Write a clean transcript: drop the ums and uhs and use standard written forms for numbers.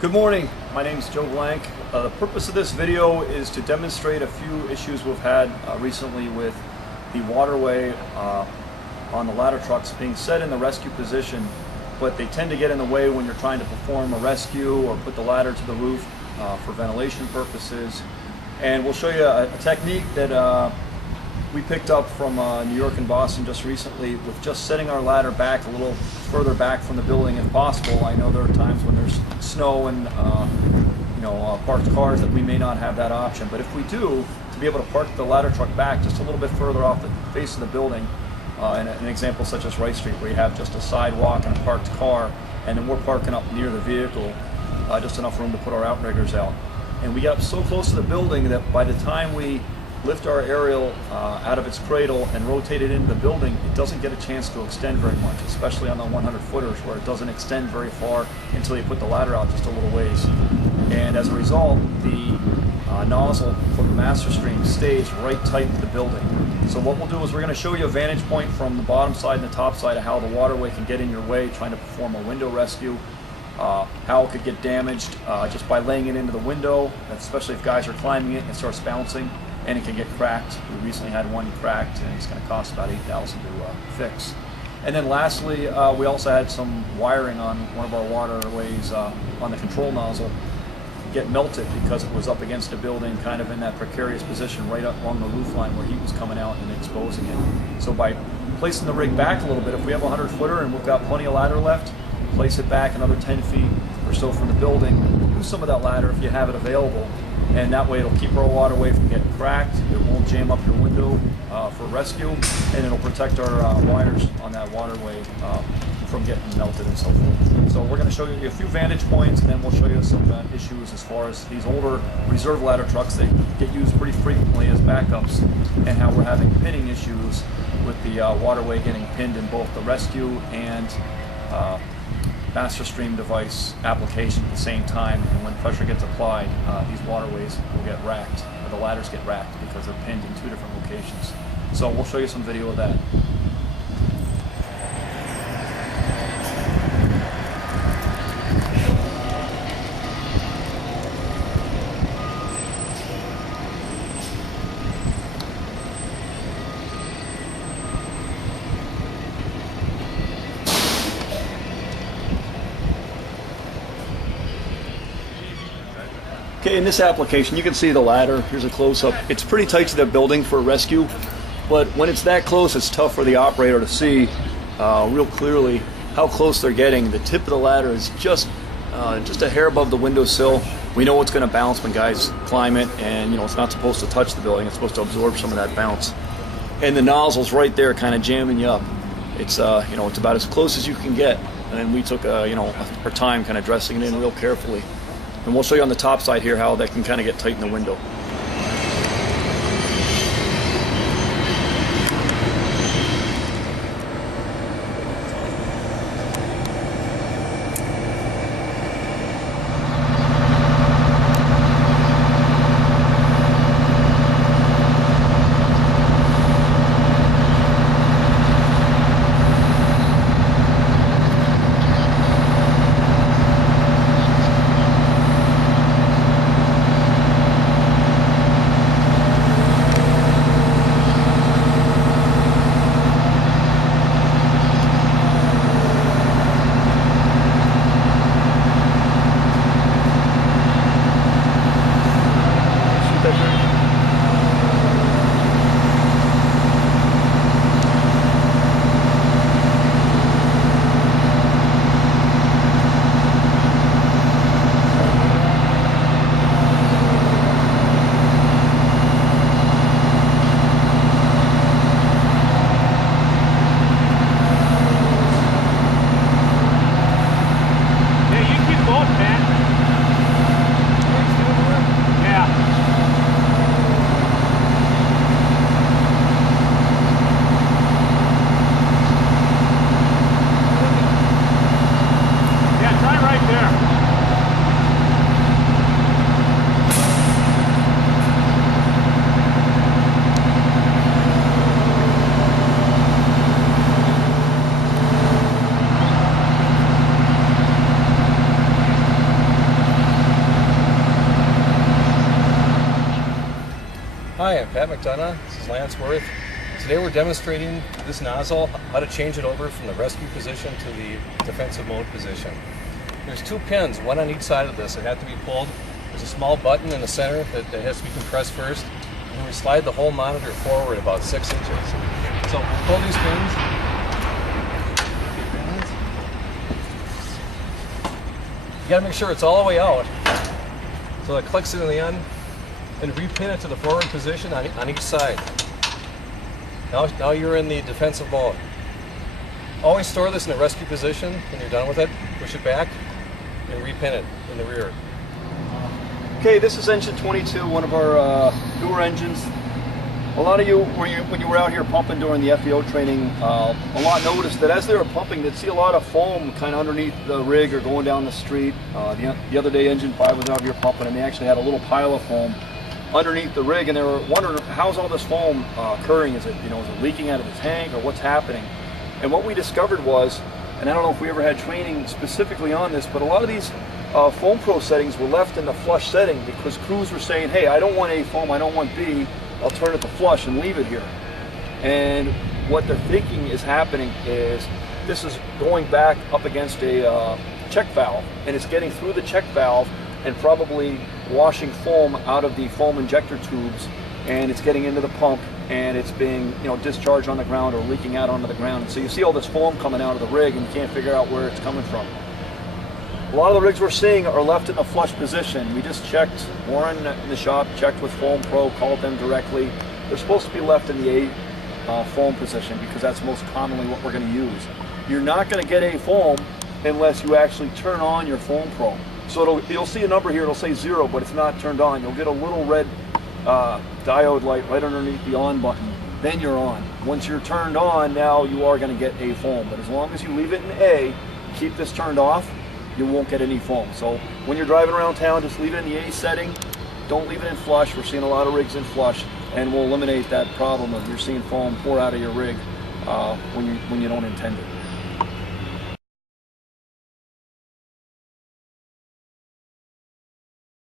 Good morning, my name is Joe Blank. The purpose of this video is to demonstrate a few issues we've had recently with the waterway on the ladder trucks being set in the rescue position, but they tend to get in the way when you're trying to perform a rescue or put the ladder to the roof for ventilation purposes. And we'll show you a technique that we picked up from New York and Boston just recently with just setting our ladder back a little further back from the building if possible. I know there are times when there's snow and parked cars that we may not have that option, but if we do, to be able to park the ladder truck back just a little bit further off the face of the building, and an example such as Wright Street where you have just a sidewalk and a parked car, and then we're parking up near the vehicle, just enough room to put our outriggers out. And we get up so close to the building that by the time we lift our aerial out of its cradle and rotate it into the building, it doesn't get a chance to extend very much, especially on the 100-footers where it doesn't extend very far until you put the ladder out just a little ways. And as a result, the nozzle from the master stream stays right tight to the building. So what we'll do is we're going to show you a vantage point from the bottom side and the top side of how the waterway can get in your way trying to perform a window rescue. How it could get damaged just by laying it into the window, especially if guys are climbing it and it starts bouncing, and it can get cracked. We recently had one cracked, and it's going to cost about $8,000 to fix. And then lastly, we also had some wiring on one of our waterways on the control nozzle get melted because it was up against a building, kind of in that precarious position right up along the roof line where heat was coming out and exposing it. So by placing the rig back a little bit, if we have a 100-footer and we've got plenty of ladder left, place it back another 10 feet or so from the building, use some of that ladder if you have it available, and that way it'll keep our waterway from getting cracked, it won't jam up your window for rescue, and it'll protect our wires on that waterway from getting melted and so forth. So we're going to show you a few vantage points, and then we'll show you some issues as far as these older reserve ladder trucks that get used pretty frequently as backups, and how we're having pinning issues with the waterway getting pinned in both the rescue and master stream device application at the same time, and when pressure gets applied, these waterways will get racked, or the ladders get racked because they're pinned in two different locations. So we'll show you some video of that. Okay, in this application, you can see the ladder. Here's a close-up. It's pretty tight to the building for rescue, but when it's that close, it's tough for the operator to see real clearly how close they're getting. The tip of the ladder is just a hair above the windowsill. We know it's going to bounce when guys climb it, and it's not supposed to touch the building. It's supposed to absorb some of that bounce. And the nozzle's right there, kind of jamming you up. It's it's about as close as you can get. And we took our time, kind of dressing it in real carefully. And we'll show you on the top side here how that can kind of get tight in the window. Hi, I'm Pat McDonough. This is Lance Worth. Today we're demonstrating this nozzle, how to change it over from the rescue position to the defensive mode position. There's 2 pins, one on each side of this that have to be pulled. There's a small button in the center that has to be compressed first. And we slide the whole monitor forward about 6 inches. So we'll pull these pins. You gotta make sure it's all the way out. So it clicks it in the end. And repin it to the forward position on each side. Now you're in the defensive mode. Always store this in the rescue position when you're done with it. Push it back and repin it in the rear. Okay, this is engine 22, one of our newer engines. A lot of you, when you were out here pumping during the FEO training, a lot noticed that as they were pumping, they'd see a lot of foam kind of underneath the rig or going down the street. The other day, engine 5 was out here pumping, and they actually had a little pile of foam underneath the rig, and they were wondering, how's all this foam occurring? Is it leaking out of the tank, or what's happening? And what we discovered was, and I don't know if we ever had training specifically on this, but a lot of these foam pro settings were left in the flush setting because crews were saying, hey, I don't want A foam, I don't want B, I'll turn it to flush and leave it here. And what they're thinking is happening is this is going back up against a check valve, and it's getting through the check valve and probably washing foam out of the foam injector tubes, and it's getting into the pump, and it's being discharged on the ground or leaking out onto the ground. So you see all this foam coming out of the rig, and you can't figure out where it's coming from. A lot of the rigs we're seeing are left in a flush position. We just checked, Warren in the shop checked with Foam Pro, called them directly. They're supposed to be left in the A foam position because that's most commonly what we're going to use. You're not going to get A foam unless you actually turn on your Foam Pro. So you'll see a number here, it'll say 0, but it's not turned on. You'll get a little red diode light right underneath the on button. Then you're on. Once you're turned on, now you are going to get A foam. But as long as you leave it in A, keep this turned off, you won't get any foam. So when you're driving around town, just leave it in the A setting. Don't leave it in flush. We're seeing a lot of rigs in flush, and we'll eliminate that problem of you're seeing foam pour out of your rig when you don't intend it.